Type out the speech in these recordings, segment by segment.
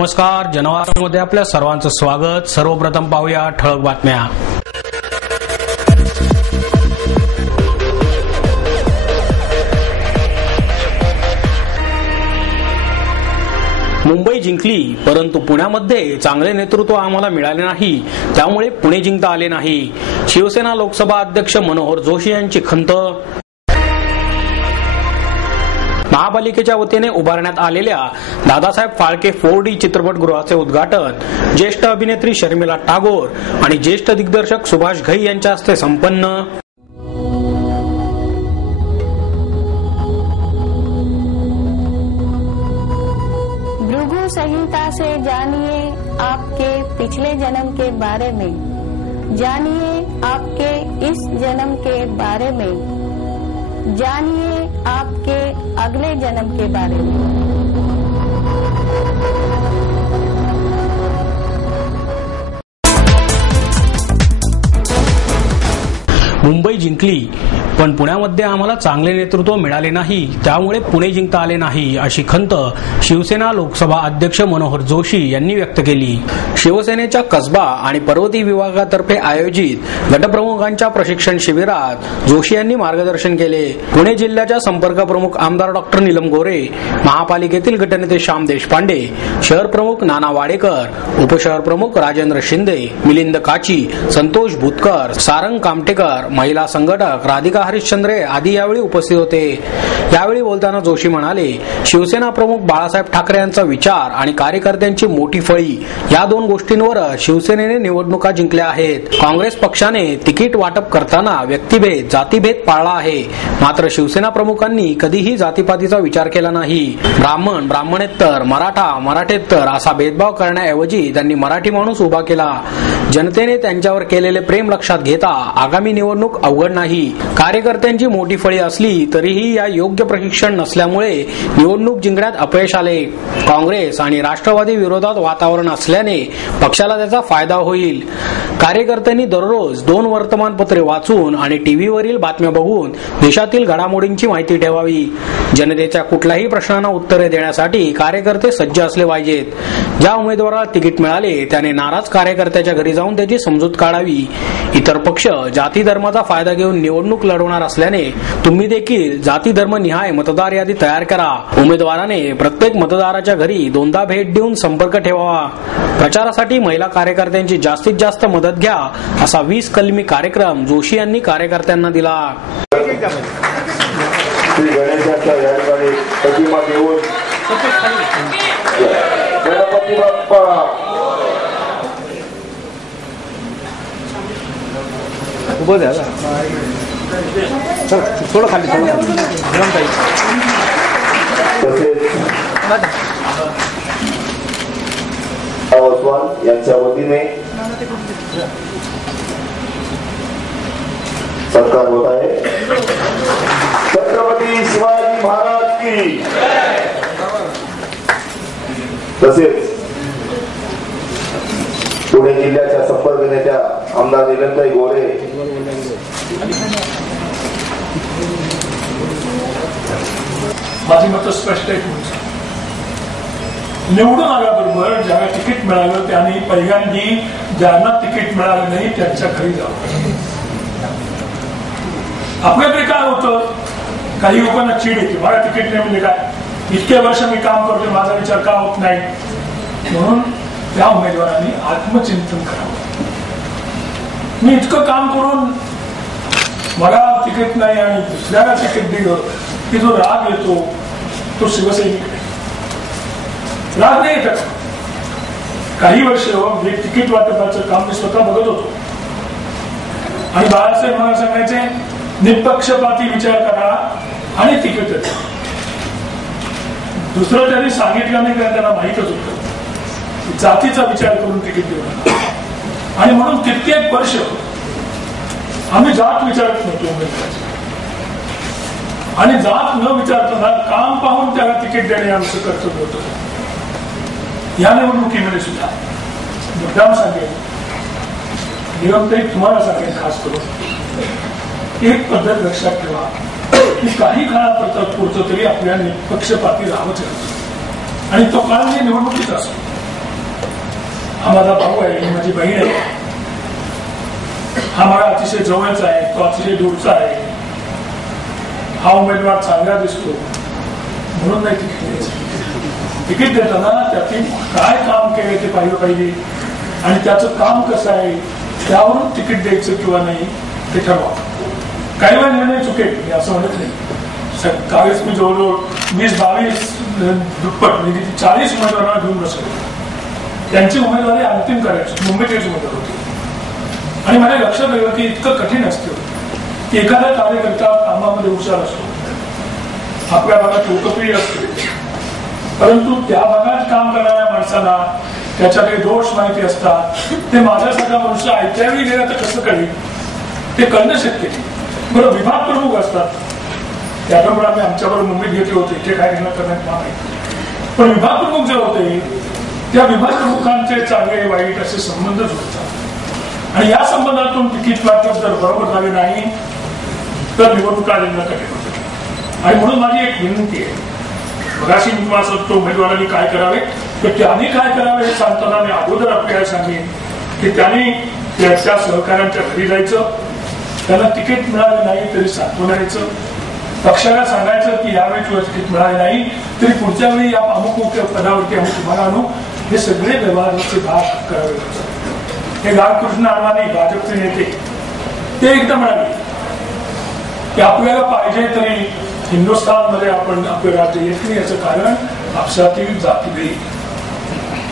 नमस्कार, जनवारामध्ये आपल्या सर्वांचं स्वागत। सर्वप्रथम पाहूया ठळक बातम्या। मुंबई जिंकली, परंतु पुण्यामध्ये चांगले नेतृत्व आम्हाला मिळाले नाही, त्यामुळे पुणे जिंकता आले नाही। शिवसेना लोकसभा अध्यक्ष मनोहर जोशी यांची खंत। महापालिकेच्या वतीने उभारण्यात आलेल्या दादासाहेब फाळके 4D चित्रपटगृहाचे उद्घाटन ज्येष्ठ अभिनेत्री शर्मिला टागोर आणि ज्येष्ठ दिग्दर्शक सुभाष घई यांच्या हस्ते संपन्न। भृगु संहिता से जानिए आपके पिछले जन्म के बारे में, जानिए आपके इस जन्म के बारे में, जानिए आपके अगले जन्म के बारे में। मुंबई जिंकली, पण पुण्यामध्ये आम्हाला चांगले नेतृत्व मिळाले नाही, त्यामुळे पुणे जिंकता आले नाही, अशी खंत शिवसेना लोकसभा अध्यक्ष मनोहर जोशी यांनी व्यक्त केली। शिवसेनेच्या कसबा आणि पर्वती विभागातर्फे आयोजित गटप्रमुखांच्या प्रशिक्षण शिबिरात जोशी यांनी मार्गदर्शन केले। पुणे जिल्ह्याच्या संपर्क प्रमुख आमदार डॉ. नीलम गोरे, महापालिकेतील गटनेते श्याम देशपांडे, शहर प्रमुख नाना वाडेकर, उपशहर प्रमुख राजेंद्र शिंदे, मिलिंद काची, संतोष भूतकर, सारंग कामटेकर, महिला संघटक राधिका हरिश्चंद्रे आदी यावेळी उपस्थित होते। यावेळी बोलताना जोशी म्हणाले, शिवसेना प्रमुख बाळासाहेब ठाकरे यांचा विचार आणि कार्यकर्त्यांची मोठी फळी या दोन गोष्टींवर शिवसेनेने निवडणुका जिंकल्या आहेत। काँग्रेस पक्षाने तिकीट वाटप करताना व्यक्तिभेद, जातीभेद पाळला आहे, मात्र शिवसेना प्रमुखांनी कधीही जातीपातीचा विचार केला नाही। ब्राह्मण, ब्राह्मणेतर, मराठा, मराठेतर असा भेदभाव करण्याऐवजी त्यांनी मराठी माणूस उभा केला। जनतेने त्यांच्यावर केलेले प्रेम लक्षात घेता आगामी निवडणूक अवघड नाही। कार्यकर्त्यांची मोठी फळी असली तरीही या योग्य प्रशिक्षण नसल्यामुळे निवडणूक जिंकण्यात अपयश आले। काँग्रेस आणि राष्ट्रवादी विरोधात वातावरण असल्याने पक्षाला त्याचा फायदा होईल। कार्यकर्त्यांनी दररोज 2 वर्तमानपत्रे वाचून आणि टीव्हीवरील बातम्या बघून देशातील घडामोडींची माहिती ठेवावी। जनतेच्या कुठल्याही प्रश्नांना उत्तरे देण्यासाठी कार्यकर्ते सज्ज असले पाहिजेत। ज्या उमेदवाराला तिकीट मिळाले त्याने नाराज कार्यकर्त्याच्या घरी जाऊन त्याची समजूत काढावी। इतर पक्ष जाती धर्माचा फायदा घेऊन निवडणूक लढवणार असल्याने तुम्ही देखील जाती धर्म निहाय मतदार यादी तयार करा। उमेदवाराने प्रत्येक मतदाराच्या घरी 2दा भेट देऊन संपर्क ठेवावा। प्रचारासाठी महिला कार्यकर्त्यांची जास्तीत जास्त मदत घ्या, असा 20 कलमी कार्यक्रम जोशी यांनी कार्यकर्त्यांना दिला। थोडं खाली ओसवाल यांच्या वतीने सत्कार होत आहे। छत्रपती शिवाजी महाराज की। तसेच पुणे जिल्ह्याच्या संपर्क नेत्या आमदार नीलमताई गोरे, माझी मत स्पष्ट आहे। निवडून आल्याबरोबर ज्याला तिकीट मिळालं त्यांनी पहिल्यांदी ज्यांना तिकीट मिळालं नाही त्यांच्या घरी जावं। आपल्याकडे काय होतं, काही लोकांना चीड येते, मला तिकीट नाही म्हणजे काय, इतके वर्ष मी काम करतोय, माझा विचार का होत नाही। म्हणून त्या उमेदवारांनी आत्मचिंतन करावं। मी इतकं काम करून मला तिकीट नाही आणि दुसऱ्याला तिकीट दिलं की जो राग येतो तो शिवसैनिक राग नाही येत। काही वर्ष म्हणजे तिकीट वाटपाचं काम मी स्वतः बघत होतो आणि बाळासाहेब मला सांगायचे, निष्पक्षपाती विचार करा आणि तिकीट द्या। दुसरं त्यांनी सांगितलं नाही कारण त्यांना माहीतच होतं जातीचा विचार करून तिकीट देऊ। आणि म्हणून कित्येक वर्ष आम्ही जात विचारत नव्हतो आणि जात न विचारताना काम पाहून त्याला तिकीट देणे आमचं कर्तव्य होतं। या निवडणुकीमध्ये सुद्धा मुद्दाम सांगेल, निरंतरी तुम्हाला सांगेल, खास करून एक पद्धत लक्षात ठेवा की काही काळापुरतं तरी आपल्या निष्पक्षपाती राहावंच लागतं आणि तो काळ निवडणुकीचा असतो। हा माझा भाऊ आहे, ही माझी बहीण आहे, हा मला अतिशय जवळचा आहे, तो अतिशय दूरचा आहे, हा उमेदवार चांगला दिसतो म्हणून नाही तिकीट द्यायचं. तिकीट देताना त्यातील काय काम केले ते पाहिजे आणि त्याचं काम कसं आहे त्यावरून तिकीट द्यायचं किंवा नाही ते ठरवा. काही वेळा निर्णय चुकेल, मी असं म्हणत नाही. त्यावेळेस मी जवळजवळ 20-22 दुप्पट म्हणजे 40 उमेदवारांना घेऊन बसलो. त्यांची उमेदवारी अंतिम करायची, मुंबईचेच उमेदवार होते आणि माझ्या लक्षात आलं की इतकं कठीण असतं की एखादा कार्यकर्ता कामामध्ये हुशार असतो, आपल्या भागात लोकप्रिय असतो, परंतु त्या भागात काम करणाऱ्या माणसाला त्याच्याकडे दोष माहिती असतात. ते माझ्यासारखा मनुष्य ऐत्यावेळी गेला तर कसं कळेल ते कळणं शक्य नाही. बरं, विभाग प्रमुख असतात, त्याप्रमाणे आम्ही आमच्याबरोबर मुंबईत घेतले होते, इथे काय घेणं करण्यात नाही, पण विभाग प्रमुख जे होते त्या विभाग प्रमुखांचे चांगले वाईट असे संबंधच होतात आणि या संबंधातून तिकीट वाटप जर बरोबर झाले नाही तर निवडणुका जिंकणं कठीण होतं. आणि म्हणून माझी एक विनंती आहे, मगाशी मी तुम्हाला सांगतो उमेदवारांनी काय करावे तर त्यांनी काय करावे हे सांगताना मी अगोदर आपल्याला सांगेन की त्यांनी त्याच्या सहकाऱ्यांच्या घरी जायचं, त्यांना तिकीट मिळाले नाही तरी सांत्वन द्यायचं, पक्षाला सांगायचं की यावेळी तुला तिकीट मिळाले नाही तरी पुढच्या वेळी या अमुक पदावरती आम्ही तुम्हाला आणू. हे सगळे व्यवहाराचे भाग करावे लागतात. हे लालकृष्ण अडवाणी भाजपचे नेते ते एकदा म्हणाले की आपल्याला पाहिजे तरी हिंदुस्थानमध्ये आपण आपलं राज्य येत नाही, याचं कारण आपसातील जातीभेद,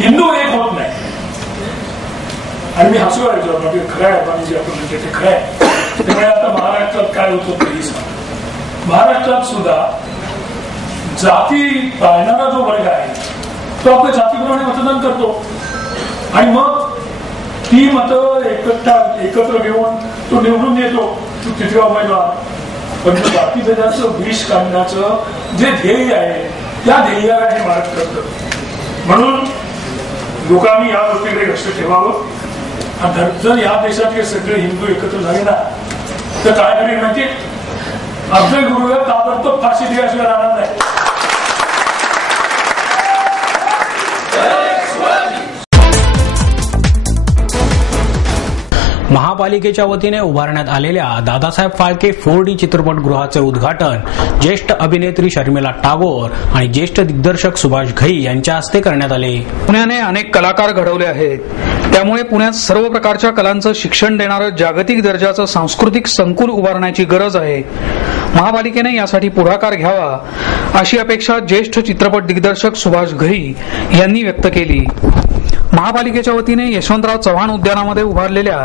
हिंदू एक होत नाही. आणि मी हसू व्हायचो, खरं आहे आपण जे आपण म्हणतो ते खरं आहे. त्यामुळे आता महाराष्ट्रात काय होतं तेही सांग. महाराष्ट्रात सुद्धा जाती पाळणारा जो वर्ग आहे तो आपल्या जातीप्रमाणे मतदान करतो आणि मग ती मतं एकत्र घेऊन तो निवडून येतो, तो तिसरा उमेदवार. पण जातीभेदाचं विष काढण्याचं जे ध्येय आहे त्या ध्येयाला हे मार्ग करतं. म्हणून लोकांनी या गोष्टीकडे लक्ष ठेवावं. आणि जर या देशातले सगळे हिंदू एकत्र झाले ना तर काय करेल माहिती, अफजल गुरुला ताबडतोब फाशी दिल्याशिवाय राहणार नाही. महापालिकेच्या वतीने उभारण्यात आलेल्या दादासाहेब फाळके 4D चित्रपटगृहाचे उद्घाटन ज्येष्ठ अभिनेत्री शर्मिला टागोर आणि ज्येष्ठ दिग्दर्शक सुभाष घई यांच्या हस्ते करण्यात आले. पुण्याने अनेक कलाकार घडवले आहेत, त्यामुळे पुण्यात सर्व प्रकारच्या कलांचं शिक्षण देणारं जागतिक दर्जाचं सांस्कृतिक संकुल उभारण्याची गरज आहे. महापालिकेने यासाठी पुढाकार घ्यावा अशी अपेक्षा ज्येष्ठ चित्रपट दिग्दर्शक सुभाष घई यांनी व्यक्त केली. महापालिकेच्या वतीने यशवंतराव चव्हाण उद्यानामध्ये उभारलेल्या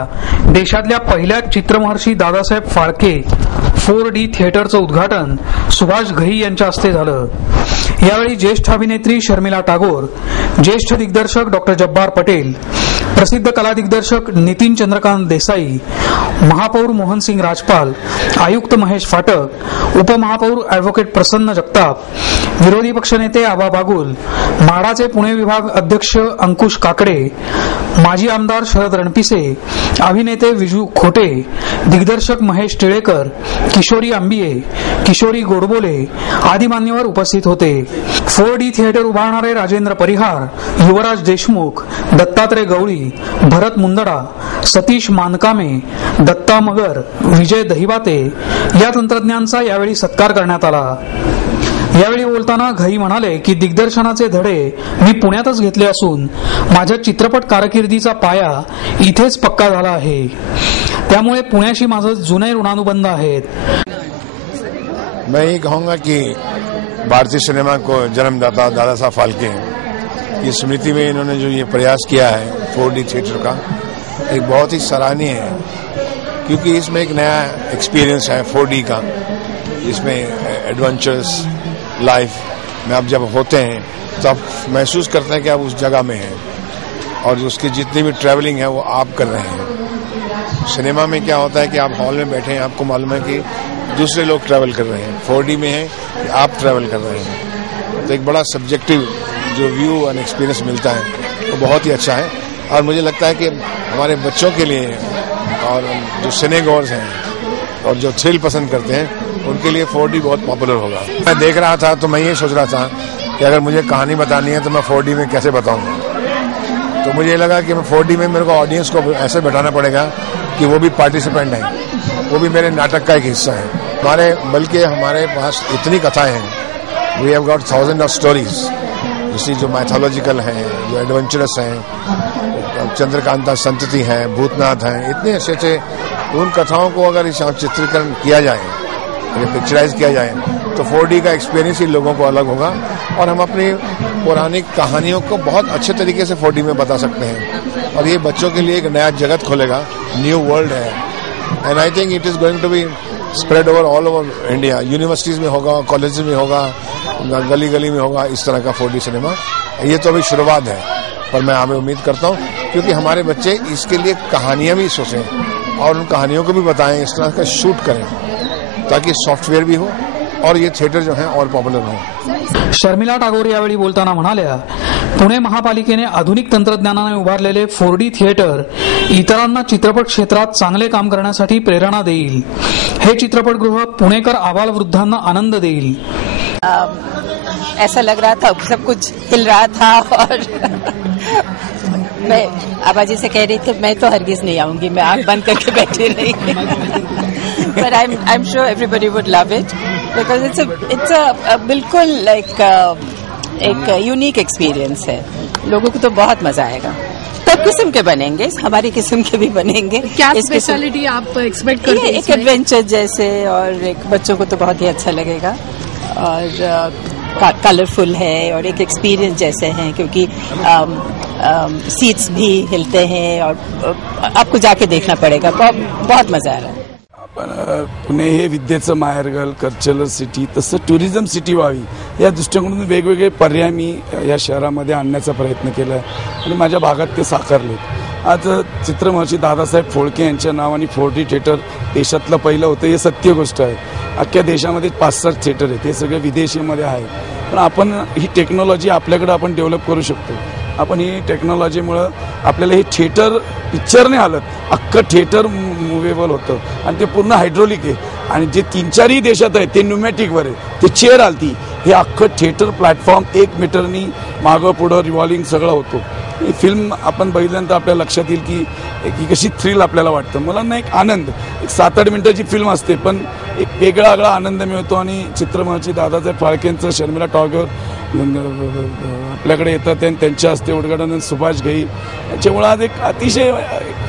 देशातल्या पहिल्या चित्रमहर्षी दादासाहेब फाळके 4D थिएटरचं उद्घाटन सुभाष घई यांच्या हस्ते झालं. यावेळी ज्येष्ठ अभिनेत्री शर्मिला टागोर, ज्येष्ठ दिग्दर्शक डॉक्टर जब्बार पटेल, प्रसिद्ध कला दिग्दर्शक नितीन चंद्रकांत देसाई, महापौर मोहनसिंग राजपाल, आयुक्त महेश फाटक, उपमहापौर अॅडव्होकेट प्रसन्न जगताप, विरोधी पक्षनेते आबा बागुल, म्हाडाचे पुणे विभाग अध्यक्ष अंकुश काकडे, माजी आमदार शरद रणपिसे, अभिनेते विजू खोटे, दिग्दर्शक महेश टिळेकर, किशोरी आंबिये, किशोरी गोडबोले आदी मान्यवर उपस्थित होते. 4D थिएटर उभारणारे राजेंद्र परिहार, युवराज देशमुख, दत्तात्रय गवळी, भरत मुंदडा, सतीश मानकामे, दत्ता मगर, विजय दहिबाते या तंत्रज्ञांचा यावेळी सत्कार करण्यात आला. यावेळी बोलताना घई म्हणाले की दिग्दर्शनाचे धडे मी पुण्यातच घेतले असून माझ्या चित्रपट कारकिर्दीचा पाया इथेच पक्का झाला आहे, त्यामुळे पुण्याशी माझं जुने ऋणानुबंध आहेत. मैं ये कहूँगा कि भारतीय सिनेमा को जन्मदाता दादा साहब फाल्के की स्मृति में इन्होंने जो ये प्रयास किया है 4D थिएटर का, एक बहुत ही सराहनीय है, क्योंकि इसमें एक नया एक्सपीरियंस है 4D का. इसमें एडवेंचर्स लाइफ में आप जब होते हैं तो आप महसूस करते हैं कि आप उस जगह में हैं और उसकी जितनी भी ट्रैवलिंग है वो आप कर रहे हैं. सिनेमा में क्या होता है कि आप हॉल में बैठे हैं, आपको मालूम है कि दूसरे लोग ट्रैवल कर रहे हैं. 4D में है कि आप ट्रैवल कर रहे हैं, तो एक बड़ा सब्जेक्टिव जो व्यू एंड एक्सपीरियंस मिलता है वो बहुत ही अच्छा है. और मुझे लगता है कि हमारे बच्चों के लिए और जो सिनेगोर्स हैं और जो थ्रिल पसंद करते हैं उनके लिए 4D बहुत पॉपुलर होगा. मैं देख रहा था तो मैं ये सोच रहा था कि अगर मुझे कहानी बतानी है तो मैं 4D में कैसे बताऊंगा. तो मुझे लगा कि मैं 4D में मेरे को ऑडियंस को ऐसे बैठाना पड़ेगा कि वो भी पार्टिसिपेंट हैं, वो भी मेरे नाटक का एक हिस्सा है। बल्कि हमारे पास इतनी कथाएं हैं, we have got 1000 of stories, जैसी जो मैथोलॉजिकल हैं, जो एडवेंचरस हैं, चंद्रकांता संतति है, भूतनाथ हैं, इतने अच्छे उन कथाओं को अगर इस चित्रीकरण किया जाए, पिक्चराइज किया जाए, तो 4D का एक्सपीरियंस ही लोगों को अलग होगा और हम अपनी पौराणिक कहानियों को बहुत अच्छे तरीके से 4D में बता सकते हैं और ये बच्चों के लिए एक नया जगत खोलेगा, न्यू वर्ल्ड है। And I think it is going to be spread over all over India. Universities में होगा, कॉलेज में होगा, गली गली में होगा इस तरह का 4D सिनेमा। ये तो अभी शुरुआत है, पर मैं आगे उम्मीद करता हूँ क्योंकि हमारे बच्चे इसके लिए कहानियां भी सोचें और उन कहानियों को भी बताएं, इस तरह का शूट करें ताकि सॉफ्टवेअर भी हो और ये थिएटर जो है और पॉप्युलर हो। शर्मिला टागोर यावेळी बोलताना म्हणाल्या, पुणे महापालिकेने आधुनिक तंत्रज्ञानाने उभारलेले 4D थिएटर इतरांना चित्रपट क्षेत्रात चांगले काम करण्यासाठी प्रेरणा देईल। हे चित्रपटगृह पुणेकर आबालवृद्धांना आनंद देईल। ऐसा लग रहा था सब कुछ हिल रहा था और मैं आबाजी से कह रही थी मैं तो हरगिज नहीं आऊंगी, मैं आंख बंद करके बैठी रही। But I'm sure everybody would love it because it's a बिल्कुल like एक यूनिक एक्सपीरियंस है। लोगों को तो बहुत मजा आएगा। सब किस्म के बनेंगे, हमारी किस्म के भी बनेंगे। क्या स्पेशलिटी आप एक्सपेक्ट करते हैं? एक एडवेंचर जैसे और एक बच्चों को तो बहुत ही अच्छा लगेगा और कलरफुल है और एक एक्सपीरियंस जैसे हैं क्योंकि सीट्स भी हिलते हैं और आपको जाके देखना पड़ेगा। बहुत मजा आ रहा है। पुणे हे विद्येचं माहेरघर, कल्चरल सिटी, तसं टुरिझम सिटी व्हावी या दृष्टिकोनातून वेगवेगळे पर्याय मी या शहरामध्ये आणण्याचा प्रयत्न केला आहे आणि माझ्या भागात ते साकारले। आज चित्रमहर्षी दादासाहेब फाळके यांच्या नावाने 4D थिएटर देशातलं पहिलं होतं, हे सत्य गोष्ट आहे। अख्ख्या देशामध्ये 5-7 थिएटर आहेत, हे सगळे विदेशीमध्ये आहे, पण आपण ही टेक्नॉलॉजी आपल्याकडे आपण डेव्हलप करू शकतो। आपण ही टेक्नॉलॉजीमुळं आपल्याला हे थिएटर पिक्चर नाही हालत, अख्खं थिएटर मुव्हेबल होतं आणि ते पूर्ण हायड्रोलिक आहे आणि जे 3-4 देशात आहे ते न्यूमॅटिकवर आहे, ते चेअर आलती, हे अख्खं थिएटर प्लॅटफॉर्म 1 मीटरनी मागं पुढं रिव्हॉल्विंग सगळं होतो। ही फिल्म आपण बघितल्यानंतर आपल्याला लक्षात येईल की कशी थ्रिल आपल्याला वाटतं। मला ना एक आनंद, एक 7-8 मिनिटाची फिल्म असते पण एक वेगळा आनंद मिळतो आणि चित्रमहर्षी दादासाहेब फाळकेंचं शर्मिला टागोर आपल्याकडे येतात आणि त्यांच्या हस्ते उद्घाटन सुभाष घई याच्यामुळे आज एक अतिशय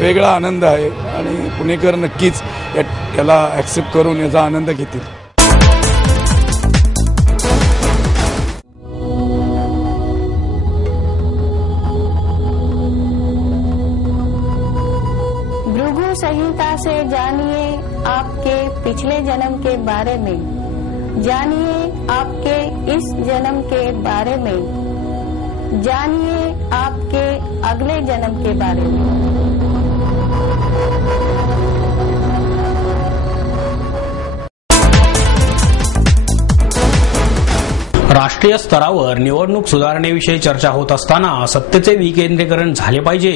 वेगळा आनंद आहे आणि पुणेकर नक्कीच याला ॲक्सेप्ट करून याचा आनंद घेतील। भृगु संहिता से जानिए आपके पिछले जन्म के बारे में, जानिए आपके इस जन्म के बारे में, जानिए आपके अगले जन्म के बारे में। राष्ट्रीय स्तरावर निवडणूक सुधारणेविषयी चर्चा होत असताना सत्तेचे विकेंद्रीकरण झाले पाहिजे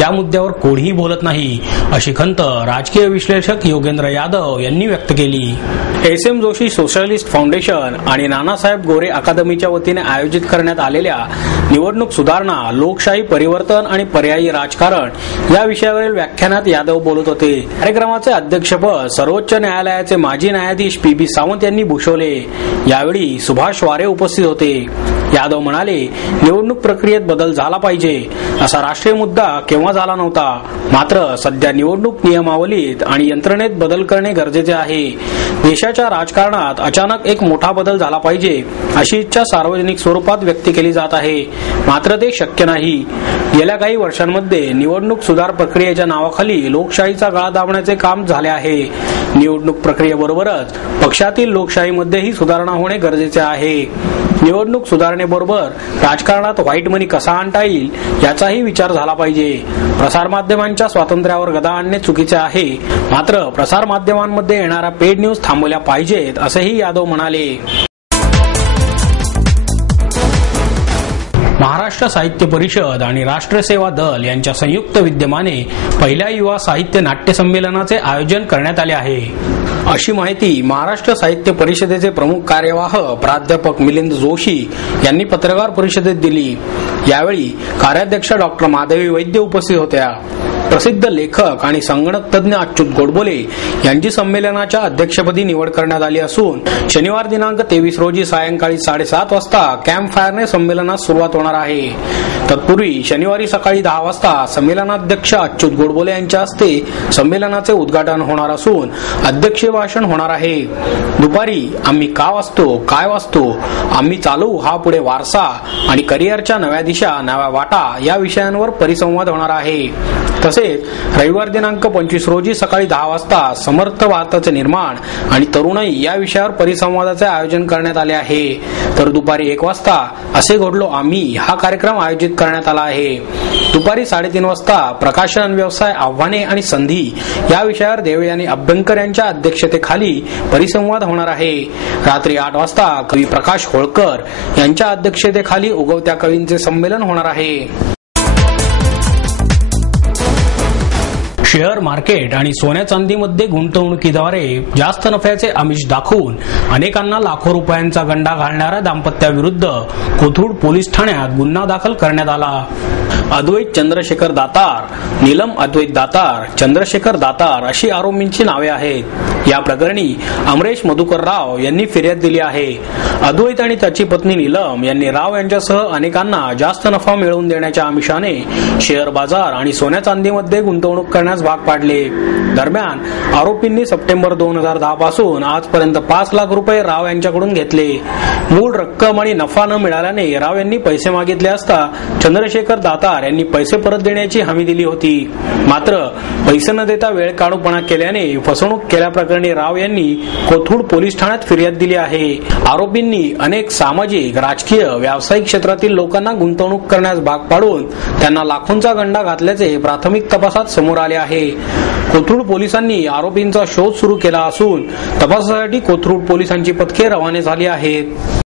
या मुद्द्यावर कोणीही बोलत नाही, अशी खंत राजकीय विश्लेषक योगेंद्र यादव यांनी व्यक्त केली। SM जोशी सोशलिस्ट फाउंडेशन आणि नानासाहेब गोरे अकादमीच्या वतीने आयोजित करण्यात आलेल्या निवडणूक सुधारणा, लोकशाही परिवर्तन आणि पर्यायी राजकारण या विषयावरील व्याख्यानात यादव बोलत होते। कार्यक्रमाचे अध्यक्षपद सर्वोच्च न्यायालयाचे माजी न्यायाधीश PB सावंत यांनी भूषवले। यावेळी सुभाष वारे उपस्थित होते। यादव म्हणाले, निवडणूक प्रक्रियेत बदल झाला पाहिजे, असा राष्ट्रीय मुद्दा केव्हा झाला नव्हता, मात्र सध्या निवडणूक नियमावलीत आणि यंत्रणेत बदल करणे गरजेचे आहे। देशाच्या राजकारणात अचानक एक मोठा बदल झाला पाहिजे अशी इच्छा सार्वजनिक स्वरूपात व्यक्त केली जात आहे, मात्र ते शक्य नाही। गेल्या काही वर्षांमध्ये निवडणूक सुधार प्रक्रियेच्या नावाखाली लोकशाहीचा गळा दाबण्याचे काम झाले आहे। निवडणूक प्रक्रियेबरोबरच पक्षातील लोकशाहीमध्येही सुधारणा होणे गरजेचे आहे। निवडणूक सुधारणेबरोबर राजकारणात व्हाईट मनी कसा आणता येईल याचाही विचार झाला पाहिजे। प्रसारमाध्यमांच्या स्वातंत्र्यावर गदा आणणे चुकीचे आहे, मात्र प्रसारमाध्यमांमध्ये येणाऱ्या पेड न्यूज थांबवल्या पाहिजेत, असेही यादव म्हणाले। महाराष्ट्र साहित्य परिषद आणि राष्ट्र सेवा दल यांच्या संयुक्त विद्यमाने पहिल्या युवा साहित्य नाट्य संमेलनाचे आयोजन करण्यात आले आहे। अशी माहिती महाराष्ट्र साहित्य परिषदेचे प्रमुख कार्यवाह प्राध्यापक मिलिंद जोशी यांनी पत्रकार परिषदेत दिली. यावेळी कार्याध्यक्ष डॉक्टर माधवी वैद्य उपस्थित होत्या. प्रसिद्ध लेखक आणि संगणक तज्ञ अच्युत गोडबोले यांची संमेलनाच्या अध्यक्षपदी निवड करण्यात आली असून शनिवार दिनांक 23 रोजी सायंकाळी 7:30 वाजता कॅम्प फायरने संमेलनास सुरुवात होणार आहे. तत्पूर्वी शनिवारी सकाळी 10 वाजता संमेलनाध्यक्ष अच्युत गोडबोले यांच्या हस्ते संमेलनाचे उद्घाटन होणार असून अध्यक्षीय भाषण होणार आहे. दुपारी आम्ही का वाचतो, काय वाचतो, आम्ही चालवू हा पुढे वारसा आणि करिअरच्या नव्या दिशा, नव्या वाटा या विषयांवर परिसंवाद होणार आहे. तसेच रविवार दिनांक 25 रोजी सकाळी 10 वाजता समर्थ भारताचे निर्माण आणि तरुणाई या विषयावर परिसंवादाचे आयोजन करण्यात आले आहे. तर दुपारी 1 वाजता असे घडलो आम्ही हा कार्यक्रम आयोजित करण्यात आला आहे. दुपारी 3:30 वाजता प्रकाशन व्यवसाय आव्हाने आणि संधी या विषयावर देवयानी अभ्यंकर यांच्या अध्यक्षतेखाली परिसंवाद होणार आहे. रात्री 8 वाजता कवी प्रकाश होळकर यांच्या अध्यक्षतेखाली उगवत्या कवींचे संमेलन होणार आहे. शेअर मार्केट आणि सोन्या चांदीमध्ये गुंतवणुकीद्वारे जास्त नफ्याचे आमिष दाखवून अनेकांना लाखो रुपयांचा गंडा घालणाऱ्या दाम्पत्याविरुद्ध कोथरूड पोलीस ठाण्यात गुन्हा दाखल करण्यात आला. अद्वैत चंद्रशेखर दातार, नीलम अद्वैत दातार, चंद्रशेखर दातार अशी आरोपींची नावे आहेत. या प्रकरणी अमरेश मधुकर राव यांनी फिर्याद दिली आहे. अद्वैत आणि त्याची पत्नी नीलम यांनी राव यांच्यासह अनेकांना जास्त नफा मिळवून देण्याच्या आमिषाने शेअर बाजार आणि सोन्या चांदीमध्ये गुंतवणूक करण्यास भाग पाडले. दरम्यान आरोपींनी सप्टेंबर 2010 पासून आजपर्यंत 5 लाख रुपये राव यांच्याकडून घेतले. मूळ रक्कम आणि नफा न मिळाल्याने राव यांनी पैसे मागितले असता चंद्रशेखर दातार यांनी पैसे परत देण्याची हमी दिली होती. मात्र पैसे न देता वेळ काढूपणा केल्याने फसवणूक केल्याप्रकरणी राव यांनी कोथरूड पोलीस ठाण्यात फिर्याद दिली आहे. आरोपींनी अनेक सामाजिक, राजकीय, व्यावसायिक क्षेत्रातील लोकांना गुंतवणूक करण्यास भाग पाडून त्यांना लाखोंचा गंडा घातल्याचे प्राथमिक तपासात समोर आले आहे. कोथरूड पोलिसांनी आरोपींचा शोध सुरू केला असून तपासासाठी कोथरूड पोलिसांची पथके रवाने झाली आहेत.